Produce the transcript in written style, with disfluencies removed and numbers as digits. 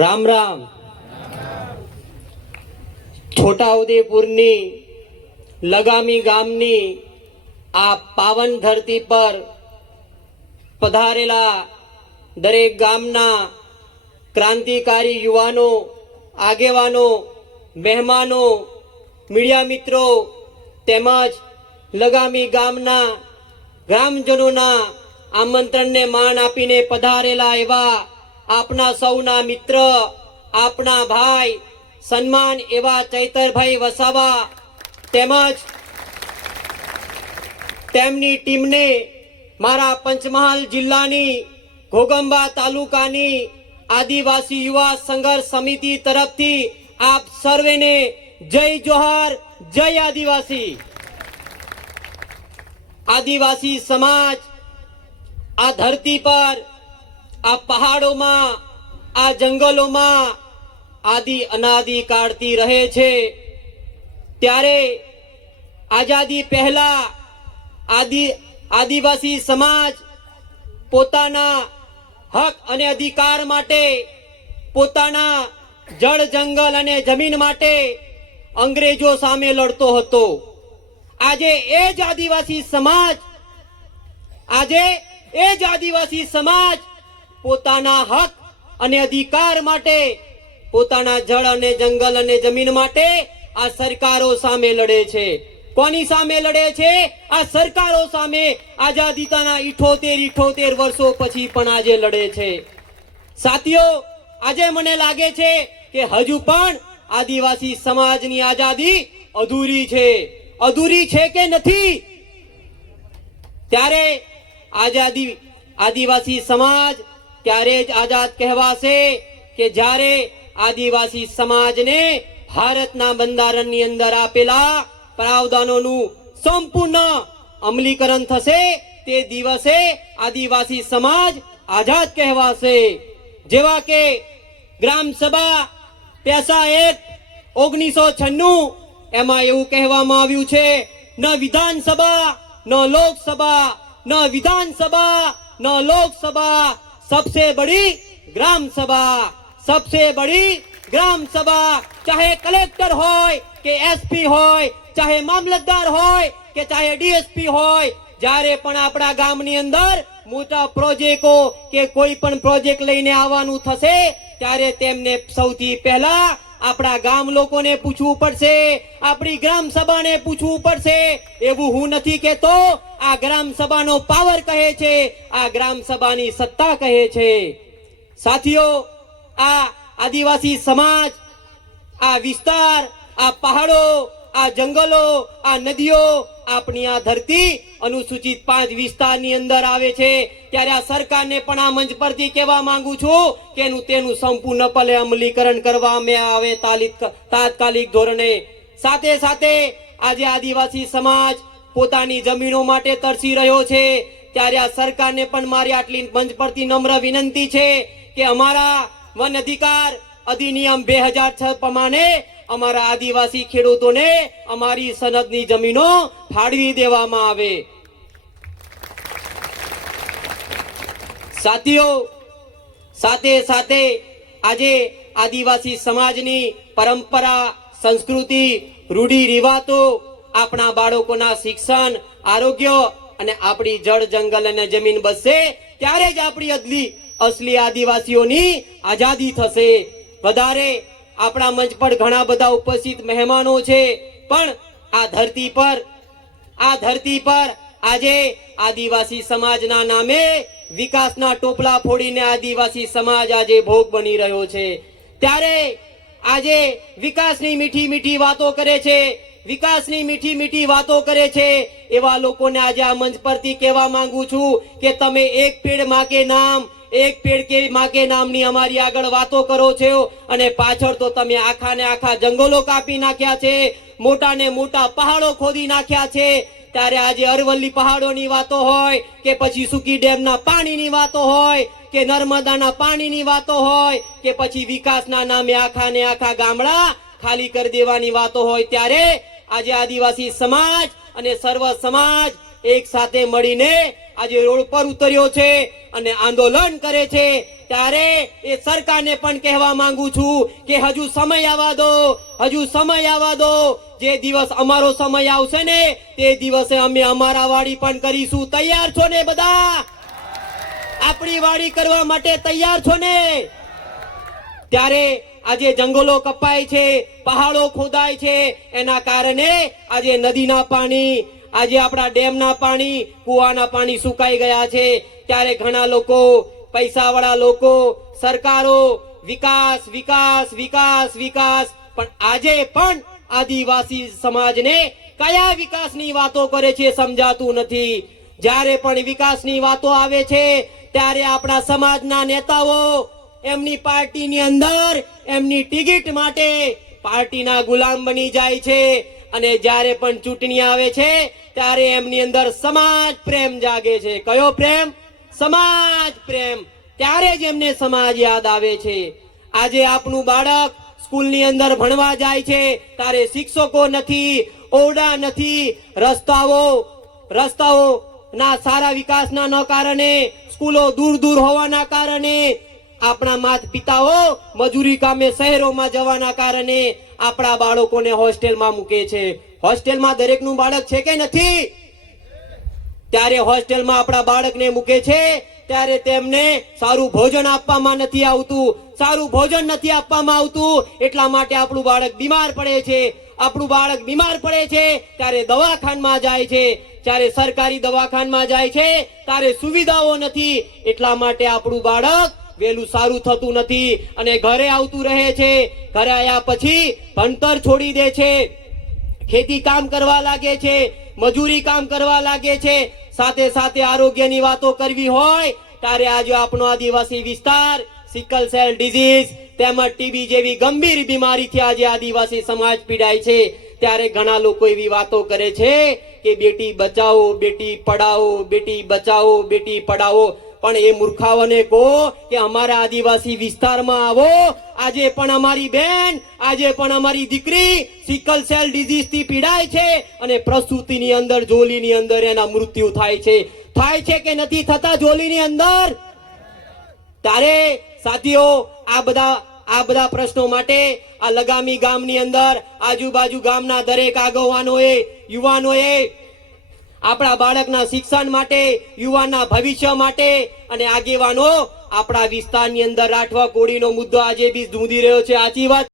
રામ રામ. છોટાઉદેપુરની લગામી ગામની આ પાવન ધરતી પર પધારેલા દરેક ગામના ક્રાંતિકારી યુવાનો, આગેવાનો, મહેમાનો, મીડિયા મિત્રો તેમજ લગામી ગામના ગ્રામજનોના આમંત્રણને માન આપીને પધારેલા એવા આપના સૌના મિત્ર, આપના ભાઈ, સન્માન એવા ચૈતરભાઈ વસાવા તેમજ તેમની ટીમને મારા પંચમહાલ જિલ્લાની ઘોગંબા તાલુકાની આદિવાસી યુવા સંઘર્ષ સમિતિ તરફથી આપ સર્વેને જય જોહાર, જય આદિવાસી. આદિવાસી સમાજ આ ધરતી પર, આ પહાડોમાં, આ જંગલોમાં આદિ અનાદિ કાળથી રહે છે. ત્યારે આઝાદી પહેલા આદિવાસી સમાજ પોતાના હક અને અધિકાર માટે, પોતાના જળ, જંગલ અને જમીન માટે અંગ્રેજો સામે લડતો હતો. આજે એ જ આદિવાસી સમાજ પોતાના હક અને અધિકાર માટે, પોતાના જળ અને જંગલ અને જમીન માટે આ સરકારો સામે લડે છે. કોની સામે લડે છે? આ સરકારો સામે. આઝાદીના 78 વર્ષો પછી પણ આજે લડે છે. સાથીઓ, આજે મને લાગે છે કે હજુ પણ આદિવાસી સમાજની આઝાદી અધૂરી છે. અધૂરી છે કે નથી? ત્યારે આદિવાસી સમાજ ત્યારે જ આઝાદ કહેવાશે કે જ્યારે આદિવાસી સમાજને ભારતના બંધારણની અંદર આપેલા પ્રાવધાનોનું સંપૂર્ણ અમલીકરણ થશે. તે દિવસે આદિવાસી સમાજ આઝાદ કહેવાશે. જેવા કે ગ્રામ સભા પેસા એક્ટ 1996, એમાં એવું કહેવામાં આવ્યું છે, ન વિધાનસભા ન લોકસભા, ન વિધાનસભા ન લોકસભા, सबसे बड़ी ग्राम सभा, सबसे बड़ी ग्राम सभा. चाहे कलेक्टर होय કે એસપી હોય, ચાહે મામલતદાર હોય કે ચાહે ડીએસપી હોય, જ્યારે પણ આપણા ગામની અંદર મોટા પ્રોજેક્ટો કે કોઈ પણ પ્રોજેક્ટ લઈને આવવાનું થશે ત્યારે તેમને સૌથી પહેલા આપણા ગામ લોકોને પૂછવું પડશે, આપણી ગ્રામ સભાને પૂછવું પડશે. એવું હું નથી કહેતો, આ ગ્રામ સભાનો પાવર કહે છે, આ ગ્રામ સભાની સત્તા કહે છે. સાથીઓ, આ આદિવાસી સમાજ, આ વિસ્તાર, આ પહાડો, આ જંગલો, આ નદીઓ, આપણી આ ધરતી અનુસૂચિત 5 વિસ્તારની અંદર આવે છે. ત્યારે આ સરકારને પણ આ મંચ પરથી કહેવા માંગુ છું કે તેનું સંપૂર્ણપણે અમલીકરણ કરવામાં આવે તાત્કાલિક ધોરણે. સાથે સાથે આજે આદિવાસી સમાજ પોતાની જમીનો માટે તરસી રહ્યો છે. ત્યારે આ સરકારને પણ મારી આટલી મંચ પરથી નમ્ર વિનંતી છે કે અમારા વન અધિકાર અધિનિયમ 2006 પ્રમાણે અમારા આદિવાસી ખેડૂતોને અમારી સનદની જમીનો ફાળવી દેવામાં આવે. સાથીઓ, સાથે સાથે આજે આદિવાસી સમાજની પરંપરા, સંસ્કૃતિ, રૂઢિ રિવાજો, આપણા બાળકોના શિક્ષણ, આરોગ્ય અને આપણી જળ, જંગલ અને જમીન બચશે ત્યારે જ આપણી અસલી આદિવાસીઓની આઝાદી થશે. વધારે આપણા મંચ પર ઘણા બધા ઉપસ્થિત મહેમાનો છે, પણ આ ધરતી પર આજે આદિવાસી સમાજના નામે વિકાસના ટોપલા ફોડીને આદિવાસી સમાજ આજે ભોગ બની રહ્યો છે. ત્યારે આજે વિકાસની મીઠી મીઠી વાતો કરે છે, વિકાસની મીઠી મીઠી વાતો કરે છે એવા લોકોને આજે આ મંચ પરથી કહેવા માંગુ છું કે તમે એક પેડ માં કે નામ, એક પેડ કે માં કે નામની અમારી આગળ વાતો કરો છો અને પાછળ તો તમે આખા ને આખા જંગલો કાપી નાખ્યા છે, મોટા ને મોટા પહાડો ખોદી નાખ્યા છે. ત્યારે આજે અરવલ્લી પહાડોની વાતો હોય કે પછી સુકી ડેમના પાણીની વાતો હોય કે નર્મદાના પાણીની વાતો હોય કે પછી વિકાસના નામે આખા ને આખા ગામડા ખાલી કરી દેવાની વાતો હોય, ત્યારે આજે આદિવાસી સમાજ અને સર્વ સમાજ એક સાથે મળીને આજે રોડ પર ઉતર્યો છે અને આંદોલન કરે છે, ત્યારે એ સરકારને પણ કહેવા માંગુ છું કે હજુ સમય આવવા દો, હજુ સમય આવવા દો. જે દિવસ અમારો સમય આવશે ને તે દિવસે અમે અમારા વાડી પણ કરીશું. તૈયાર છો ને બધા? આપણી વાડી કરવા માટે તૈયાર છો ને? ત્યારે આજે જંગલો કપાય છે, પહાડો ખોદાય છે, એના કારણે આજે નદીના પાણી, આજે આપણા ડેમના પાણી, કુવાના પાણી સુકાઈ ગયા છે. ત્યારે ઘણા લોકો, પૈસાવાળા લોકો, સરકારો વિકાસ વિકાસ વિકાસ વિકાસ, પણ આજે પણ આદિવાસી સમાજને કયા વિકાસની વાતો કરે છે સમજાતું નથી. જ્યારે પણ વિકાસની વાતો આવે છે ત્યારે આપણા સમાજના નેતાઓ એમની પાર્ટીની અંદર એમની ટિકિટ માટે પાર્ટીના ગુલામ બની જાય છે, અને જ્યારે પણ ચૂંટણી આવે છે ત્યારે એમની અંદર સમાજ પ્રેમ જાગે છે. કયો પ્રેમ? સમાજ પ્રેમ. ત્યારે જ એમને સમાજ યાદ આવે છે. આજે આપણું બાળક સ્કૂલની અંદર ભણવા જાય છે ત્યારે શિક્ષકો નથી, ઓરડા નથી, રસ્તાઓ ના સારા વિકાસના ન કારણે, સ્કૂલો દૂર દૂર હોવાના કારણે, આપણા માતા પિતાઓ મજૂરી કામે શહેરોમાં જવાના કારણે આપણા બાળકોને હોસ્ટેલમાં મૂકે છે. હોસ્ટેલમાં દરેકનું બાળક છે કે નથી? ત્યારે હોસ્ટેલમાં આપણા બાળકને મૂકે છે ત્યારે તેમને સારું ભોજન આપવામાં નથી આવતું. સારું ભોજન નથી આપવામાં આવતું એટલા માટે આપણું બાળક બીમાર પડે છે. આપણું બાળક બીમાર પડે છે ત્યારે દવાખાનામાં જાય છે. જ્યારે સરકારી દવાખાનામાં જાય છે ત્યારે સુવિધાઓ નથી, એટલા માટે આપણું બાળક વહેલું સારું થતું નથી અને ઘરે આવતું રહે છે. ઘરે આવ્યા પછી ભણતર છોડી દે છે, ખેતી કામ કરવા લાગે છે, મજૂરી કામ કરવા લાગે છે. સાથે સાથે આરોગ્યની વાતો કરવી હોય ત્યારે આજે આપણો આદિવાસી વિસ્તાર સિકલ સેલ ડિઝીઝ તેમજ ટીબી જેવી ગંભીર બીમારીથી આજે આદિવાસી સમાજ પીડાય છે. ત્યારે ઘણા લોકો એવી વાતો કરે છે કે બેટી બચાવો, બેટી પઢાઓ, બેટી બચાવો, બેટી પઢાઓ. પણ એ મૂર્ખાઓને કહો કે અમારા આદિવાસી વિસ્તારમાં આવો. આજે પણ અમારી બેન, આજે પણ અમારી દીકરી સિકલ સેલ ડિઝીઝ થી પીડાય છે અને પ્રસૂતિની અંદર, જોલીની અંદર એના મૃત્યુ થાય છે કે નથી થતા જોલીની અંદર? ત્યારે સાથીઓ, આ બધા પ્રશ્નો માટે આ લગામી ગામની અંદર આજુબાજુ ગામના દરેક આગેવાનોએ, યુવાનોએ આપણા બાળકના શિક્ષણ માટે, યુવાનના ભવિષ્ય માટે અને આગેવાનો આપણા વિસ્તારની અંદર રાઠવા કોળીનો મુદ્દો આજે બી ધૂંધી રહ્યો છે. સાચી વાત